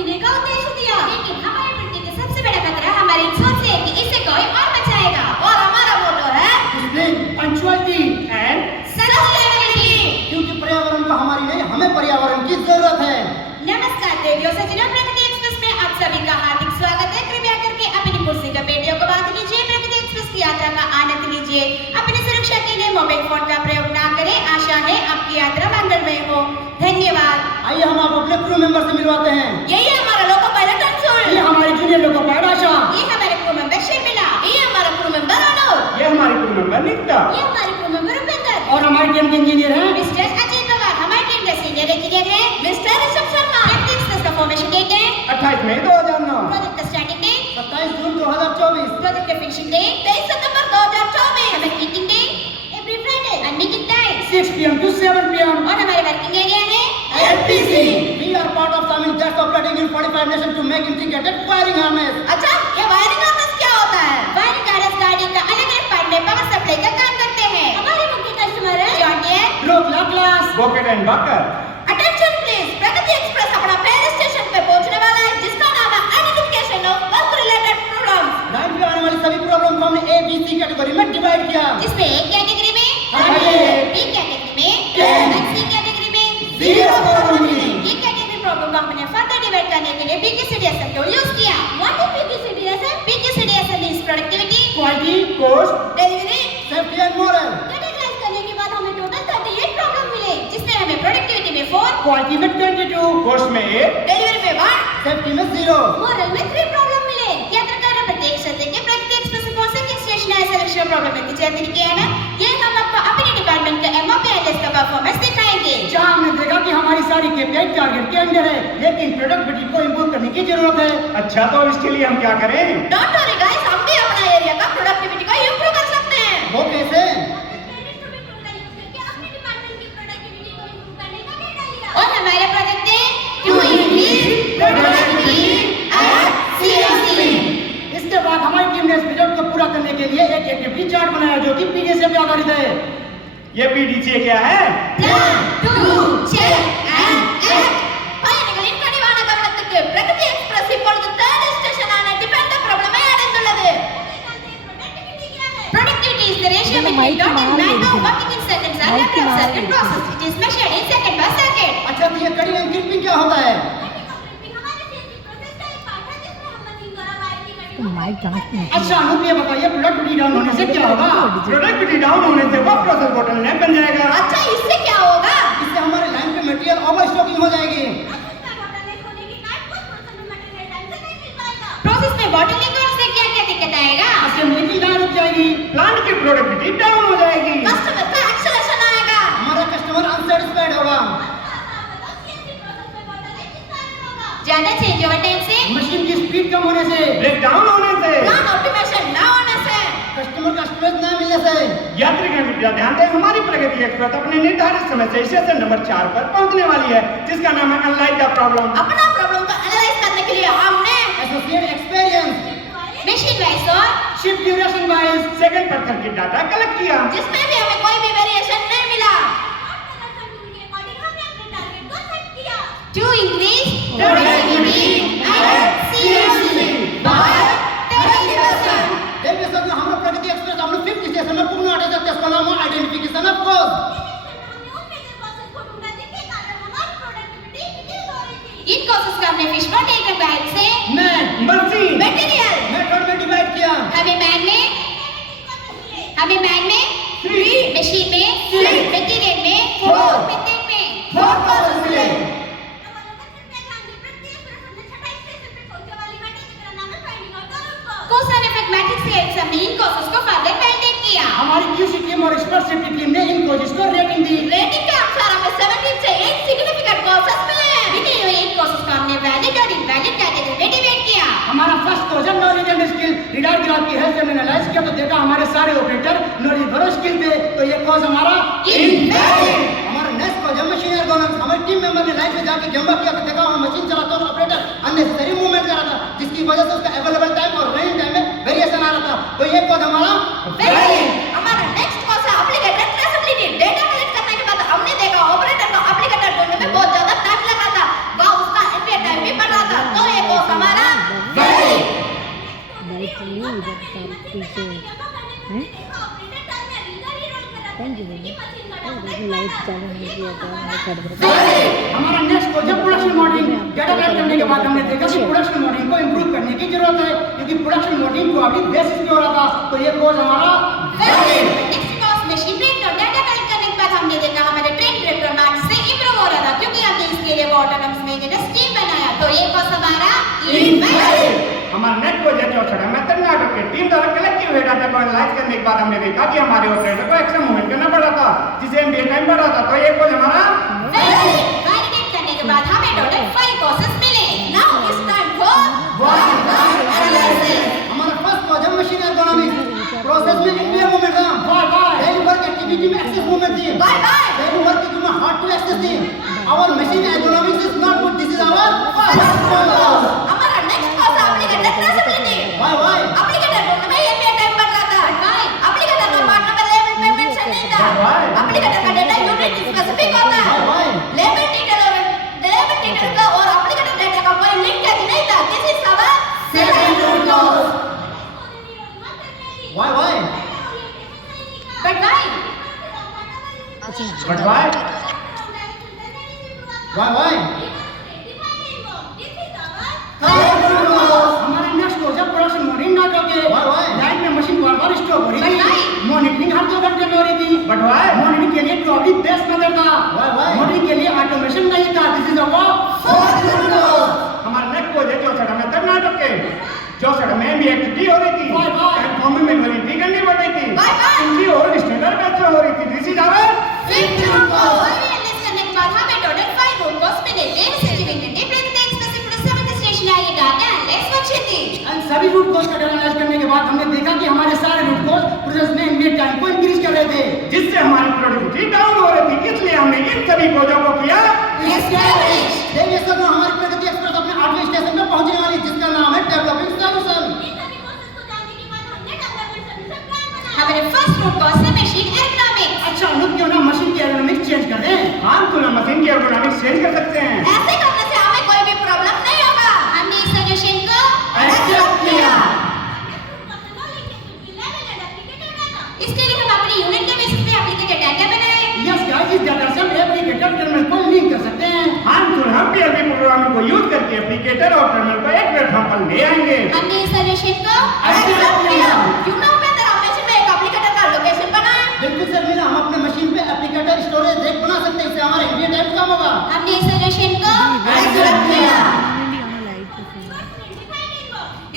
जीने का उद्देश्य दिया, लेकिन हमारी पृथ्वी का सबसे बड़ा खतरा हमारे इंसान से है कि इसे कोई और बचाएगा। और हमारा मोटो है पंक्चुअलिटी एंड सस्टेनेबिलिटी। क्योंकि पर्यावरण को हमारी नहीं, हमें पर्यावरण की जरूरत है। नमस्कार देवियों सज्जनों, प्रगति एक्सप्रेस में आप सभी का हार्दिक स्वागत है। कृपया करके अपनी कुर्सी का पेटियों को बांध लीजिए, प्रगति एक्सप्रेस की यात्रा का आनंद लीजिए। अपनी सुरक्षा के लिए मोबाइल फोन का प्रयोग ना करें। आशा है आपकी यात्रा मंगलमय हो। धन्यवाद। आइए हम आप अपने क्रू मेंबर से मिलवाते हैं। यही है हमारा लोको पायलट अंशुल, ये हमारी जूनियर लोको पायलट आशा, ये हमारे क्रू मेंबर शर्मिला, ये हमारा क्रू मेंबर अनुज, ये हमारी क्रू मेंबर निकिता, ये हमारे क्रू मेंबर उपेंद्र और हमारी टीम के इंजीनियर हैं मिस्टर अजय पवार। हमारी टीम का सीनियर इंजीनियर है मिस्टर ऋषभ शर्मा। प्रगति एक्सप्रेस का फॉर्मेशन डेट है 28 मई 2009, प्रोजेक्ट का स्टार्टिंग डेट 27 जून 2024, प्रोजेक्ट का फिनिशिंग डेट 23 सितंबर 2024, हमारी meeting date every Friday and meeting time 6 PM to 7 PM। और हमारे वर्किंग एरिया है LPC। We are part of Tamil Jets operating in 45 nations to make integrated firing harness। अच्छा, ये wiring harness क्या होता है? वायरिंग हार्नेस गाड़ी का अलग-अलग पार्ट में पावर सप्लाई का काम करते हैं। हमारे मुख्य कस्टमर है जॉन डियर, रोकला क्लास। बॉकेट एंड बकर। अटेंशन प्लीज, प्रगति एक्सप्रेस अपना पहले स्टेशन पे पहुंचने वाला है, जिसका नाम है identification of work related problems. Line पे आने वाली सभी प्रॉब्लम को हमने A, B, C कैटेगरी में डिवाइड किया, जिसमें ए कैटेगरी में हाईवे, बी कैटेगरी में 10, और सी कैटेगरी में 0 प्रॉब्लम मिली। ये कैटेगरी प्रॉब्लम को हमने फर्दर डिवाइड करने के लिए बीकेसीडीएसएल टूल यूज किया। What is BKCDSL? BKCDSL is productivity, quality, cost, delivery, safety and moral. Categorise करने के बाद हमें टोटल 38 प्रॉब्लम मिले, जिसमें हमें प्रोडक्टिविटी में 4, क्वालिटी में 22, कोस्ट में 8, डिलीवरी में 1, सेफ्टी में 0। मोरल में 3 प्रॉब्लम मिले। यात्रा कर रहे प्रत्येक शब्द के प्रगति एक्सप्रेस से कौन से किस स्टेशन है सिलेक्शन प्रॉब्लम में किसी तरीके है ना, ये हम आपको अपने डिपार्टमेंट का एमओपीएलएस का परफॉर्मेंस दिखाएंगे। जहां हमने देखा कि हमारी सारी केपीआई टारगेट के अंदर है, लेकिन प्रोडक्टिविटी को इंप्रूव करने की जरूरत है। अच्छा तो इसके लिए हम क्या करें? डोंट वरी गाइस, हम भी अपना एरिया का प्रोडक्टिविटी को इंप्रूव कर सकते हैं। वो कैसे? और हमारे प्रोजेक्ट है to increase productivity at CMC. इसके बाद हमारी टीम ने इस प्रोजेक्ट को पूरा करने के लिए एक एक्टिविटी चार्ट बनाया, जो कि पीडीसी पे आधारित है। ये पीडीसी क्या है? Plan, do, check and act. பயணிகளின் கனிவான கவனத்துக்கு பிரகதி எக்ஸ்பிரஸ் இப்பொழுது third station ஆன defend the problem ஐ அடைந்துள்ளது. Productivity is the ratio between dot and manpower working in seconds and number of circuit process. It is measured in second by second. अच्छा, तो ये कड़ी लाइन क्लिपिंग क्या होता है? अच्छा अनूप, ये बताइए प्रोडक्टिविटी डाउन होने से क्या होगा? प्रोडक्टिविटी डाउन होने से वर्क प्रोसेस बोटलनेक बन जाएगा। अच्छा, इससे क्या होगा? इससे हमारे लाइन पे मटेरियल ओवर स्टॉकिंग हो जाएगी। प्रोसेस में बॉटलनेक होने से क्या-क्या दिक्कत आएगा? असेंबली की लाइन रुक जाएगी, प्लांट की प्रोडक्टिविटी डाउन हो जाएगी। कस्टमर का एक्सेलेरेशन आएगा। हमारा कस्टमर अनसेटिस्फाइड होगा, ज्यादा चेंज ओवर टाइम से, मशीन की स्पीड कम होने से, ब्रेक डाउन होने से, प्लान ऑप्टिमाइजेशन ना होने से, कस्टमर का स्ट्रेस ना मिलने से। यात्रीगण कृपया ध्यान दें, हमारी प्रगति एक्सप्रेस अपने निर्धारित समय से स्टेशन नंबर 4 पर पहुंचने वाली है, जिसका नाम है अनलाइक द प्रॉब्लम। अपना प्रॉब्लम को एनालाइज करने के लिए हमने एसोसिएट एक्सपीरियंस, मशीन वाइज और shift duration wise, second person की डाटा कलेक्ट किया, जिसमें भी हमें कोई भी वेरिएशन नहीं मिला। To increase productivity at CMC by 30%। देखिए सर, हमारा प्रगति एक्सप्रेस हमने 5th स्टेशन में पूर्ण अटैच करते हैं, इसका नाम है identification of cause. In causes को हमने फिशबोन डायग्राम की हेल्प से मैन, मशीन, मटेरियल, मेथड में डिवाइड किया। हमें मैन में 3, मशीन में 3, मटेरियल में 4, मेथड में 4 कॉजेस मिले। कॉज एंड इफेक्ट मैट्रिक्स से हेल्प से हमने इन कॉजेस को फर्दर वैलिडेट किया। हमारी क्यूसी टीम और एक्सपर्ट सेफ्टी टीम ने इन कॉजेस को रेटिंग दी। रेटिंग के अनुसार हमें 17 से 8 सिग्निफिकेंट कॉजेस मिले हैं। मिले हुए इन कॉजेस को हमने वैलिड और इनवैलिड कैटेगरी में डिवाइड किया। हमारा फर्स्ट कॉज है knowledge and skill. Radar graph की हेल्थ एंड एनालाइज किया तो देखा हमारे सारे ऑपरेटर नॉलेज भरो स्किल थे, तो ये कॉज हमारा इनवैलिड। हमारा नेक्स्ट कॉज है मशीन एर्गोनॉमिक्स। हमारे टीम मेंबर ने लाइन में जाके जंबा किया तो देखा वहाँ मशीन चलाता और ऑपरेटर अननेसेसरी मूवमेंट कर रहा था, जिसकी वजह से उसका अवेलेबल टाइम और रनिंग टाइम में वेरिएशन आ रहा था, तो ये कॉज हमारा वैलिड। हमारा नेक्स्ट कॉज है एप्लीकेटर ट्रेसेबिलिटी। डेटा कलेक्ट करने के बाद हमने देखा ऑपरेटर को एप्लीकेटर ढूंढने में बहुत ज्यादा टाइम लगा था, वह उसका एफए टाइम भी बढ़ रहा था, तो ये इधर साल पीछे हैं कौन जी बोले लाइट चालू नहीं किया था मैं कर दूँ हमारा next project production modelling data collect करने के बाद हमने देखा कि प्रोडक्शन मॉडलिंग को इंप्रूव करने की जरूरत है क्योंकि प्रोडक्शन मॉडलिंग को अभी बेसिस पे हो रहा था तो ये कोर्स हमारा नेक्स्ट कोर्स मशीन और डेटा कलेक्ट करने के बाद हमने देखा हमारे ट्रेन रिक्वायरमेंट से इंप्रूव हो रहा था क्योंकि हमने इसके लिए ऑटोनॉमस मेजर टीम बनाया तो ये कोर्स हमारा हमारा नेट प्रोजेक्ट जो है मैं तमिलनाडु के टीम द्वारा कलेक्ट किए हुए डाटा को एनालाइज करने के बाद हमने देखा कि हमारे ऑपरेटर को एक्शन मूवमेंट करना पड़ रहा था जिससे एमबीए टाइम बढ़ रहा था तो ये कोर्स हमारा वैलिडेट करने के बाद हमें टोटल 5 कोर्सेज मिले now it's time for analysis हमारा first project machine ergonomics process में इंडिया मूवमेंट था by by daily work activity में एक्सेस मूवमेंट थी बाय बाय डेली वर्क की में हार्ड टू एक्सेस थी our machine ergonomics is not good this is our first course हमारा next course applicator traceability by by applicator में MBA time बढ़ रहा था बाय एप्लीकेटर का पार्ट नंबर लेवल पे मेंशन नहीं था एप्लीकेटर का डेटा यूनिट स्पेसिफिक होता है लेवल डिटेल का और एप्लीकेटर डेटा का कोई लिंक नहीं था this is our second cause by by but भाई बट भाई बाय हमारा नेक्स्ट प्रोजेक्ट प्रोडक्शन मॉडलिंग ना करके लाइन में मशीन बार-बार स्टॉप हो रही थी मॉनिटरिंग हर 2 घंटे में हो रही थी बट भाई मॉनिटरिंग के लिए प्रॉब्ली बेस्ट मेथड था मॉनिटरिंग के लिए ऑटोमेशन नहीं था दिस इज अवर हमारा नेक्स्ट प्रोजेक्ट जो है मैं तमिलनाडु के जो सर में भी एक्टिविटी हो रही थी प्लेटफॉर्म में मैनुअलिटी करनी पड़ रही थी इनकी और स्टैंडर्ड बैच हो रही थी this is our fifth root cause करने के बाद हमें टोटल 5 रूट कोर्स मिले जैसे जिवेंटे प्रत्येक स्पेसिफिक सेवन स्टेशन आई डाटा एनालिसिस अच्छी थी एंड सभी रूट कोर्स का एनालाइज करने के बाद हमने देखा कि हमारे सारे रूट कोर्स प्रोसेस में एमबीए टाइम को इंक्रीज कर रहे थे जिससे हमारी प्रोडक्टिविटी डाउन हो रही थी इसलिए हमने इन सभी खोजों को किया एस्टैब्लिश देखिए सर हमारी प्रगति एक्सप्रेस अपने 8वें स्टेशन पे पहुंचने वाली जिसका नाम है डेवलपिंग सॉल्यूशन हमारे फर्स्ट रूट कोर्स है मशीन एर्गोनॉमिक्स अच्छा अनुप क्यों ना मशीन की एर्गोनॉमिक्स चेंज कर दें हम तो ना मशीन की एर्गोनॉमिक्स चेंज कर सकते हैं ऐसे करने से हमें कोई भी प्रॉब्लम नहीं होगा हमने इस सजेशन को एक्सेप्ट किया इसके लिए हम अपनी यूनिट के बेसिस पे एप्लीकेटेड डाटा बनाए यस गाइस इस डाटा से हम एप्लीकेटर टर्मिनल को लिंक कर सकते हैं हम पीएलपी प्रोग्रामिंग को यूज करके एप्लीकेटर और टर्मिनल को एक प्लेटफॉर्म पर ले आएंगे हमने इस सजेशन को एक्सेप्ट किया क्यों ना ऊपर हमने में एक एप्लीकेटर का लोकेशन बनाया बिल्कुल सर मीना हम अपने मशीन पे एप्लीकेटर स्टोरेज रेक बना सकते हैं इससे हमारा एमबीए टाइम कम होगा हमने इस सजेशन को एक्सेप्ट किया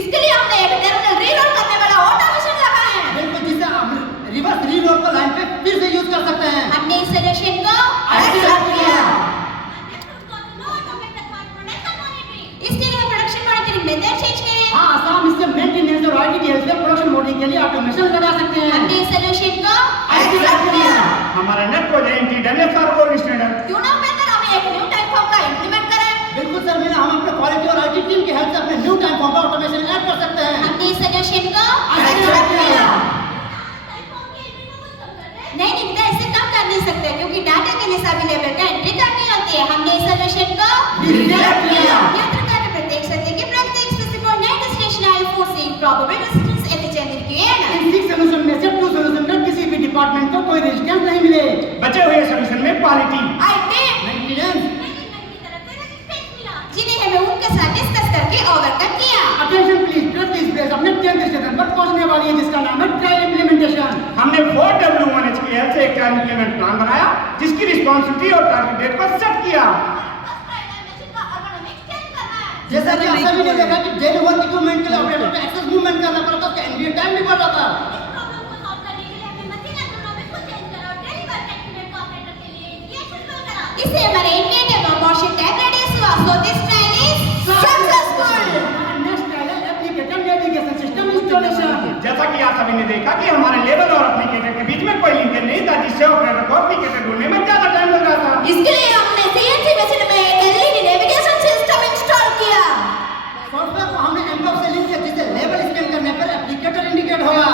इसके लिए हमने एक टर्मिनल रीलोड करने वाला ऑटोमेशन लगा है बिल्कुल जिससे हम रिवर्स रीलोड को लाइन पे फिर से यूज कर सकते हैं हमने इस सजेशन को एक्सेप्ट किया इसके लिए प्रोडक्शन मॉनिटरिंग मेथड चेंज करें हां हम इससे मेंटेनेंस और आईटीडीएल से प्रोडक्शन मॉडलिंग के लिए ऑटोमेशन लगा सकते हैं हमने इस सजेशन को एक्सेप्ट किया हमारा net project internet for gold standard क्यों ना बेहतर हमें एक न्यू टाइप फॉर्म का इंप्लीमेंट करें बिल्कुल सर मीना हम अपने क्वालिटी और आईटी टीम की हेल्प से अपने न्यू टाइम फॉर्म का ऑटोमेशन ऐड कर सकते हैं हमने इस सजेशन को एक्सेप्ट किया नहीं बेटा इससे कम कर नहीं सकते क्योंकि डाटा के लिए सभी लेवल का एंट्री करनी होती है हमने इस सजेशन को रिजेक्ट किया याद रखना प्रत्येक सत्य के प्रत्येक specific net stationary forcing probable resistance efficient किए ना इन 6 सॉल्यूशन में से 2 सॉल्यूशन में किसी भी डिपार्टमेंट को कोई रेजिस्टेंस नहीं मिले बचे हुए सॉल्यूशन में क्वालिटी आई थिंक मेंटेनेंस जिन्हें हमें उनके साथ डिस्कस करके ओवरकम किया अटेंशन प्लीज प्रैक्टिस बेस अपने 10th स्टेशन पर पहुंचने वाली है जिसका नाम है ट्रायल इंप्लीमेंटेशन हमने 4W1H की हेल्प से एक ट्रायल इंप्लीमेंट प्लान बनाया जिसकी रिस्पांसिबिलिटी और टारगेट डेट को सेट किया जैसा कि आप सभी ने देखा कि डेली वर्क इक्विपमेंट के लिए ऑपरेटर को एक्सेस मूवमेंट करना पड़ा था उसका एनबीए टाइम भी बढ़ रहा था इससे हमारे इंडियन डेमोमोशन टाइम रेडियस हुआ so this trial is successful next trial है एप्लीकेटर नेविगेशन सिस्टम इंस्टॉलेशन जैसा कि आप सभी ने देखा कि हमारे लेवल और एप्लीकेटर के बीच में कोई लिंकेज नहीं था जिससे ऑपरेटर को एप्लीकेटर ढूंढने में ज्यादा टाइम लग रहा था इसके लिए हमने सीएनसी मशीन में एक एलईडी नेविगेशन सिस्टम इंस्टॉल किया सॉफ्टवेयर को हमने एमडॉक से लिंक किया जिससे लेवल स्कैन करने पर एप्लीकेटर इंडिकेट होगा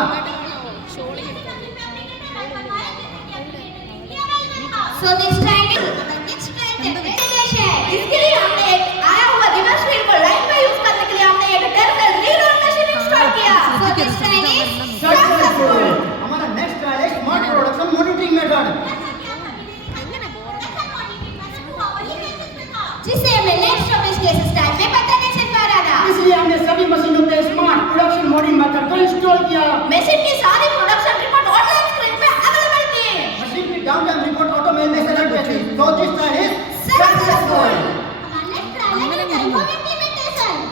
so this trial next trial इसके लिए हमने एक आया हुआ रिवर्स फीड को लाइन में यूज करने के लिए हमने एक टर्मिनल रीलोड मशीन इंस्टॉल किया सो इंस्टॉल किया। मशीन की सारी प्रोडक्शन रिपोर्ट ऑनलाइन स्क्रीन पे अवेलेबल थी। मशीन की down time report auto mail में सेलेक्ट हुई थी। So this trial is successful.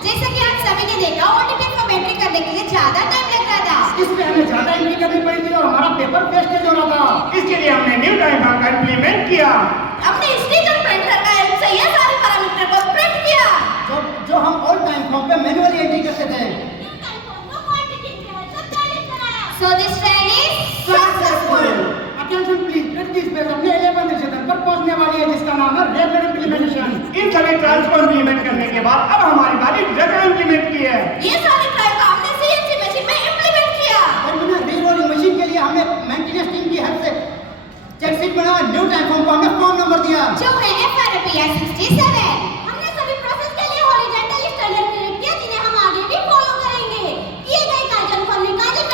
जैसा कि आप सभी ने देखा, ओटीपी फॉर्म एंट्री करने के लिए ज्यादा टाइम लग रहा था। इसमें हमें ज्यादा एंट्री करनी पड़ी थी और हमारा पेपर वेस्टेज हो रहा था। इसके लिए हमने न्यू टाइम फॉर्म का इम्प्लीमेंट किया। हमने डिजिटल प्रिंटर का हेल्प से ये सारे पैरामीटर को प्रिंट किया। जो हम ऑल टाइम फॉर्म पे मैन्युअली एंट्री करते थे। So this trial is successful. Attention please, practice base अपने 11 सेशन पर पहुंचने वाली है जिसका नाम है रेगुलर इम्प्लीमेंटेशन। इन सभी ट्रायल्स को इम्प्लीमेंट करने के बाद अब हमारी बारी रेगुलर इम्प्लीमेंट की है। ये सारे ट्रायल का हमने सीएनसी मशीन में इम्प्लीमेंट किया। टर्मिनल रीरोलिंग मशीन के लिए हमने मेंटेनेंस टीम की हेल्प से चेक शीट बना, न्यू टाइम फॉर्म को हमने फॉर्म नंबर दिया जो है FRPS 67। हमने सभी प्रोसेस के लिए हॉरिजॉन्टल स्टैंडर्ड क्रिएट किया जिन्हें हम आगे भी फॉलो करेंगे। किए गए काजल फॉर्म में काजल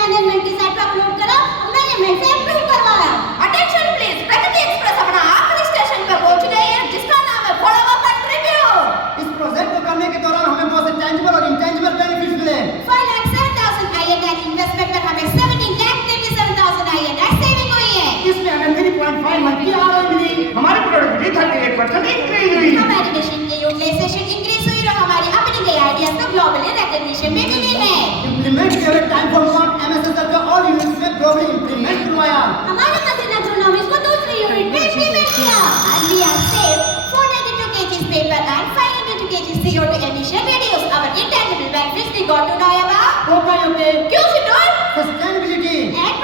मैनेजमेंट की साइट पर अपलोड करा और मैनेजमेंट से अप्रूव करवाया। अटेंशन प्लीज, प्रगति एक्सप्रेस अपना आखिरी स्टेशन पर पहुंच गई है जिसका नाम है फॉलो अप एंड रिव्यू। इस प्रोजेक्ट को करने के दौरान हमें बहुत से टेंजिबल और इंटेंजिबल बेनिफिट्स मिले। 5,07,000 INR इन्वेस्टमेंट पर हमें 17,37,000 INR सेविंग हुई है। इसमें हमें 3.5 मंथ की ROI मिली। हमारी प्रोडक्टिविटी 38% इंक्रीज हुई। हमारी मशीन की यूटिलाइजेशन इंक्रीज हुई और हमारी अपनी गई आइडियाज को ग्लोबली रिकॉग्निशन भी मिली है। इम्प्लीमेंट किए हुए टाइम फॉर्म को MSSL के ऑल यूनिट्स में ग्लोबली इम्प्लीमेंट करवाया। हमारे मशीन एग्रोनॉमिक्स को दूसरी यूनिट में इम्प्लीमेंट किया। And we have saved 492 kg paper and 502 kg CO2 emission reduced. Our intangible benefits we got to know about. Okay Q-Sit sustainability and